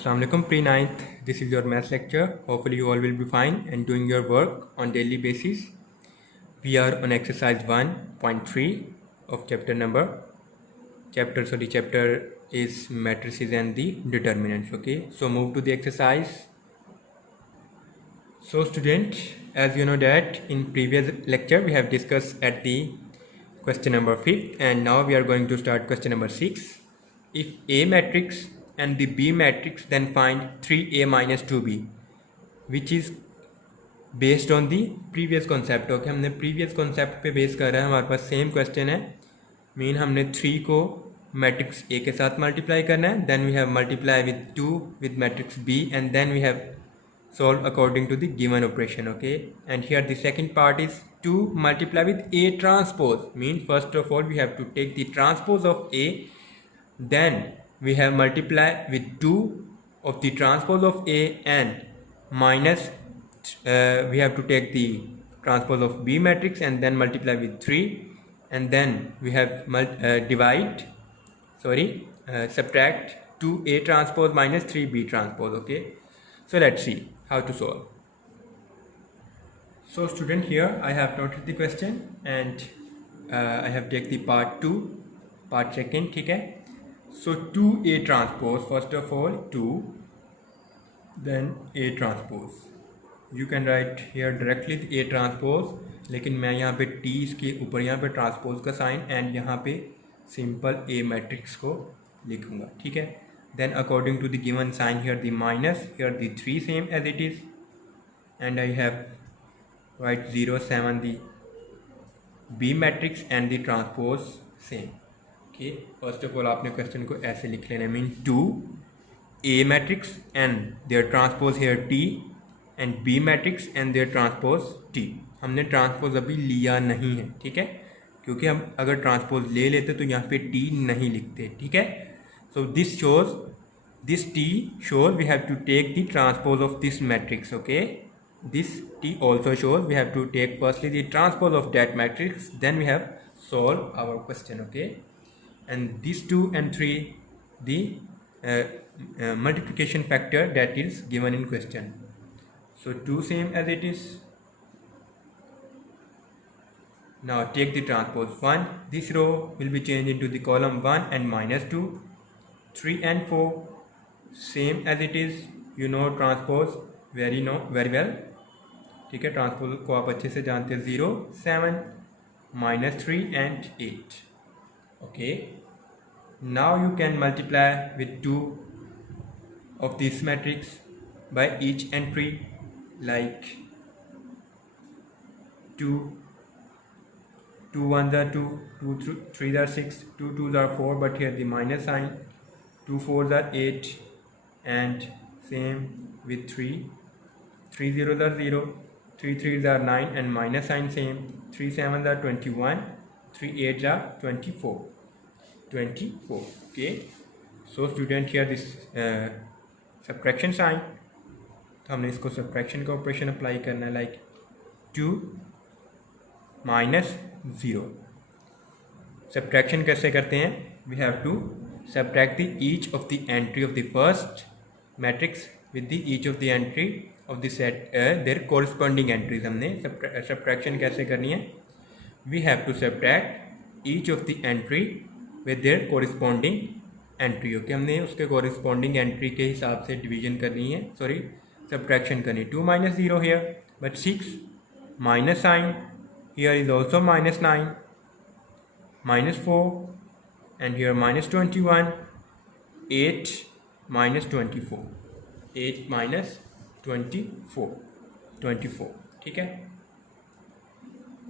Assalamualaikum pre-9th. This is your maths lecture. Hopefully you all will be fine and doing your work on daily basis. We are on exercise 1.3 of chapter is matrices and the determinants. Okay, so move to the exercise. So student, as you know that in previous lecture we have discussed at the question number 5 and now we are going to start question number 6. If A matrix and the B matrix, then find 3A minus 2B, which is based on the previous concept. Okay, हमने previous concept पे base कर रहा है, हमारे पास same question है. Mean हमने 3 को matrix A के साथ मल्टीप्लाई करना है, then we have multiply with 2 with matrix B and then we have solve according to the given operation. Okay, and here the second part is to multiply with A transpose. Mean first of all we have to take the transpose of A, then we have multiply with 2 of the transpose of A and minus we have to take the transpose of B matrix and then multiply with 3 and then we have subtract 2A transpose minus 3B transpose. Okay, so let's see how to solve. So student, here I have noted the question and I have take the part 2, part second. ठीक है, so 2A transpose, first of all 2, then A transpose. You can write here directly A transpose, लेकिन मैं यहाँ पे T इसके ऊपर यहाँ पे ट्रांसपोज का साइन एंड यहाँ पे सिंपल A मैट्रिक्स को लिखूँगा. ठीक है, then according to the given sign here the minus, here the 3 same as it is and I have write 0 7 the B matrix and the transpose same. Okay, first of all आपने question को ऐसे लिख लेना, mean 2 A matrix and their transpose here T and B matrix and their transpose T. हमने transpose अभी लिया नहीं है. ठीक है, क्योंकि हम अगर ट्रांसपोज ले लेते तो यहाँ पे T नहीं लिखते. ठीक है, so this shows this T shows we have to take the transpose of this matrix. Okay, this T also shows we have to take firstly the transpose of that matrix, then we have solve our question. Okay, and these 2 and 3 the multiplication factor that is given in question. So 2 same as it is. Now take the transpose 1. This row will be changed into the column 1 and minus 2. 3 and 4 same as it is. You know transpose very well. ठीक है, transpose को आप अच्छे से जानते हैं. 0 7 minus 3 and 8. Okay, now you can multiply with 2 of this matrix by each entry, like 2 1s are 2, 2 3s are 6, 2 2s are 4, but here the minus sign, 2 4s are 8 and same with 3 0s are 0, 3 3s are 9 and minus sign same, 3 7s are 21, 3 8s are 24. Okay, so student, here this subtraction sign, तो हमने इसको subtraction का operation apply करना है, like 2 minus 0. Subtraction कैसे करते हैं? We have to subtract the each of the entry of the first matrix with the each of the entry of the set their corresponding entries. हमने subtraction कैसे करनी है? We have to subtract each of the entry with their corresponding entry. Okay, हमने उसके corresponding entry के हिसाब से division करनी है, subtraction करनी. 2 minus 0 here, but 6 minus sign here is also minus 9, minus 4 and here minus 21, 8 minus 24, 8 minus 24. ठीक है,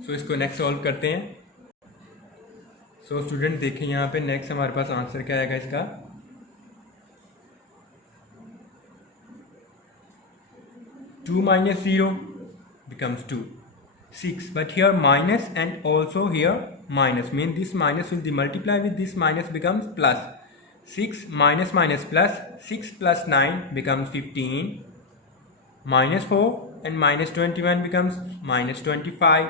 सो इसको नेक्स्ट सॉल्व करते हैं. सो स्टूडेंट देखें यहाँ पे नेक्स्ट हमारे पास आंसर क्या आएगा इसका. 2 minus 0 becomes 2, 6, but here minus and also here minus, mean this minus will be multiplied with this minus becomes plus. 6 minus minus plus, 6 plus 9 becomes 15, minus 4 and minus 21 becomes minus 25,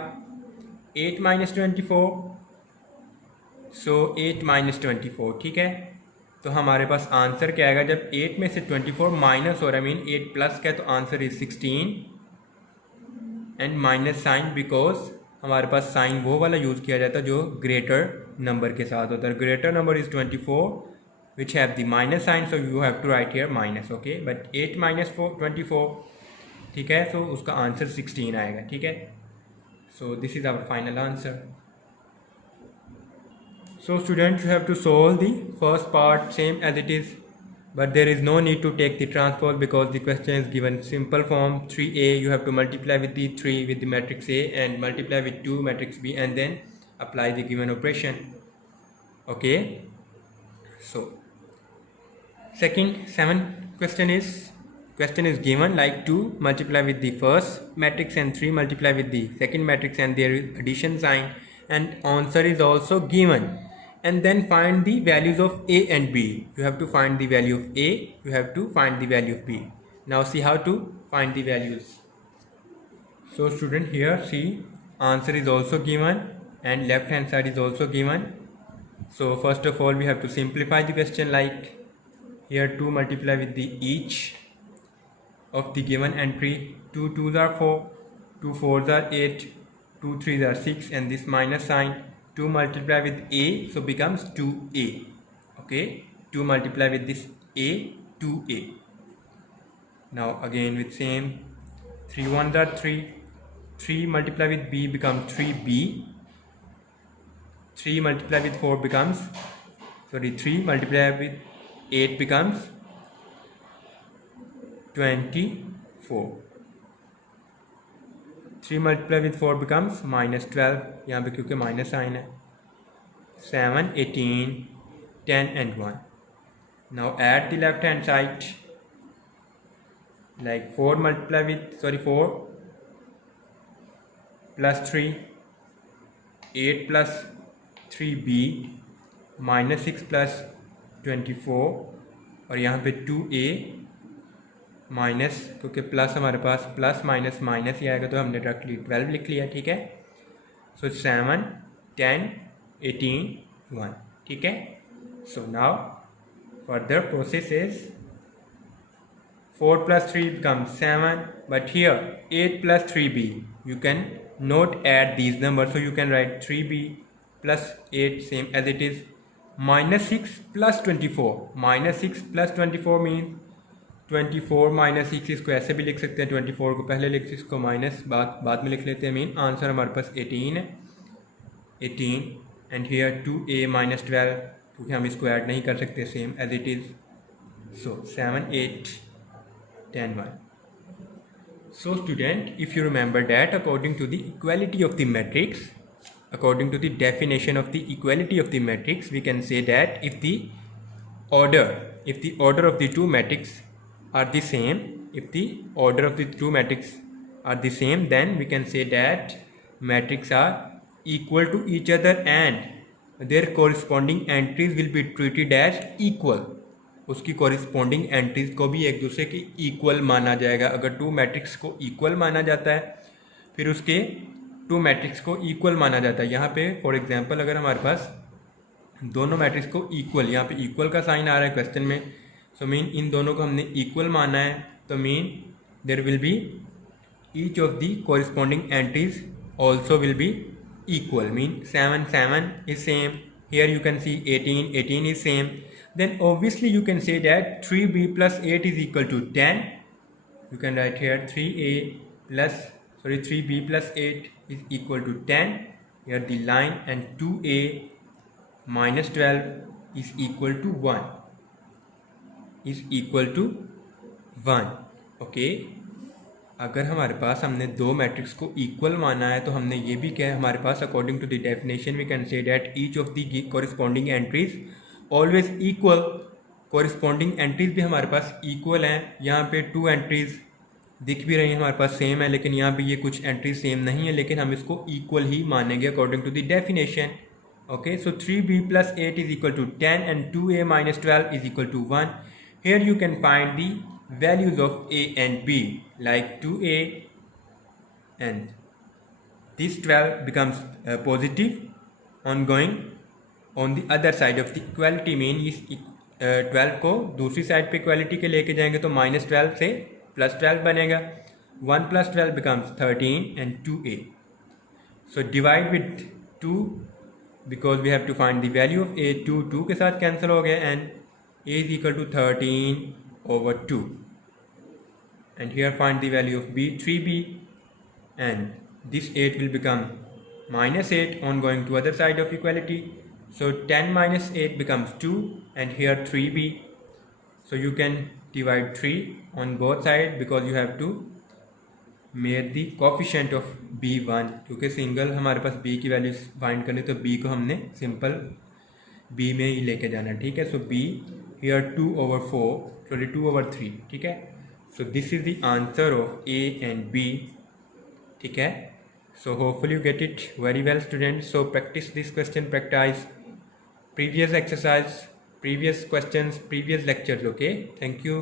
8 minus 24, so 8 minus 24. ठीक है, तो हमारे पास answer क्या आएगा, जब 8 में से 24 minus हो रहा है, मीन 8 प्लस का है, तो answer is 16 and minus sign, because हमारे पास साइन वो वाला यूज़ किया जाता है जो ग्रेटर नंबर के साथ होता है. Greater number is 24 which have the minus sign, so you have to write here minus. Okay, but 8 minus 24, ठीक है, so उसका आंसर 16 आएगा. ठीक है, so this is our final answer. So students, you have to solve the first part same as it is, but there is no need to take the transpose because the question is given simple form 3a. You have to multiply with the 3 with the matrix A and multiply with 2 matrix B and then apply the given operation. Okay, so seven question is given like 2 multiply with the first matrix and 3 multiply with the second matrix and there is addition sign, and answer is also given, and then find the values of A and B. You have to find the value of A, you have to find the value of B. Now see how to find the values. So student, here see, answer is also given and left hand side is also given. So first of all we have to simplify the question, like here 2 multiply with the each of the given entry. 2 2s are 4, 2 4s are 8, 2 3s are 6, and this minus sign. 2 multiply with A, so becomes 2A. Okay, 2 multiply with this A, 2A. Now again with same, 3 1s are 3, 3 multiply with B becomes 3B, 3 multiply with 4 becomes, 3 multiply with 8 becomes 24, 3 multiply with 4 becomes minus 12, यहाँ पे क्योंकि minus sign है. 7 18 10 and 1. Now add the left hand side, like 4 multiply with 4 plus 3, 8 plus 3b minus 6 plus 24, और यहाँ पे 2a minus, क्योंकि plus हमारे पास plus minus minus ही आएगा तो हमने डायरेक्टली 12 लिख लिया. ठीक है, सो 7 10 18 1. ठीक है, so now further process is 4 plus 3 becomes 7, but here 8 plus 3b, you can not add these numbers, so you can write 3b plus 8 same as it is. Minus 6 plus 24, minus 6 plus 24 means 24 minus 6. इसको ऐसे भी लिख सकते हैं, 24 को पहले लिख, इसको माइनस बाद में लिख लेते हैं. मीन आंसर हमारे पास 18 है, 18 एंड हियर 2a minus 12, क्योंकि हम इसको ऐड नहीं कर सकते, same as it is. So 7 8 10 1. So student, if you remember that according to the equality of the matrix, according to the definition of the equality of the matrix, we can say that if the order of the two matrices are the same, then we can say that matrices are equal to each other and their corresponding entries will be treated as equal. उसकी corresponding entries को भी एक दूसरे की equal माना जाएगा. अगर two matrix को equal माना जाता है, फिर उसके टू मैट्रिक्स को इक्वल माना जाता है. यहाँ पे फॉर एग्जांपल अगर हमारे पास दोनों मैट्रिक्स को इक्वल, यहाँ पे इक्वल का साइन आ रहा है क्वेश्चन में, सो मीन इन दोनों को हमने इक्वल माना है, तो mean there will be each of the corresponding entries also will be equal. Mean 7 7 is same, here you can see 18 18 is same. Then obviously you can say that 3b plus 8 is equal to 10. You can write here 3b plus 8 is equal to 10. Here the line, and 2a minus 12 is equal to 1. Okay. अगर हमारे पास हमने दो matrix को equal माना है तो हमने ये भी क्या है, हमारे पास according to the definition we can say that each of the corresponding entries always equal. Corresponding entries भी हमारे पास इक्वल हैं. यहाँ पे 2 एंट्रीज दिख भी रही है हमारे पास सेम है, लेकिन यहाँ पे ये कुछ एंट्री सेम नहीं है, लेकिन हम इसको इक्वल ही मानेंगे according to the definition. Okay, so 3b plus 8 is equal to 10 and 2a minus 12 is equal to 1. Here you can find the values of a and b, like 2a and this 12 becomes positive ongoing on the other side of the equality, mean is 12 को दूसरी side पे equality के लेके जाएंगे तो -12 से +12 बनेगा. 1 + 12 becomes 13 and 2a. So divide with 2 because we have to find the value of a. 2 के साथ कैंसिल हो गया and a is equal to 13/2. And here find the value of b, 3b, and this 8 will become -8 on going to other side of equality. So 10 minus 8 becomes 2 and here 3b. So you can divide 3 on both sides because you have to make the coefficient of b 1. क्योंकि single हमारे पास b की value find करनी तो b को हमने simple b में ही लेके जाना. ठीक है. सो b here 2/4, 22/3. ठीक है. So this is the answer of a and b. ठीक है. So hopefully you get it very well, students. So practice this question, practice previous exercise, previous questions, previous lectures. Okay, thank you.